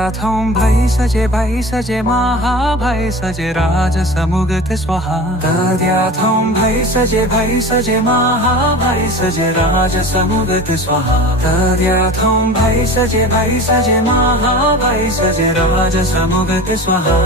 तद्याथों भाई सजे महाभाई सजे राज समुगत स्वाहा। तद्याथों भाई सजे महाभाई सजे राज समुगत स्वाहा। तद्याथों भाई सजे महाभाई सजे राज समुगत स्वाहा।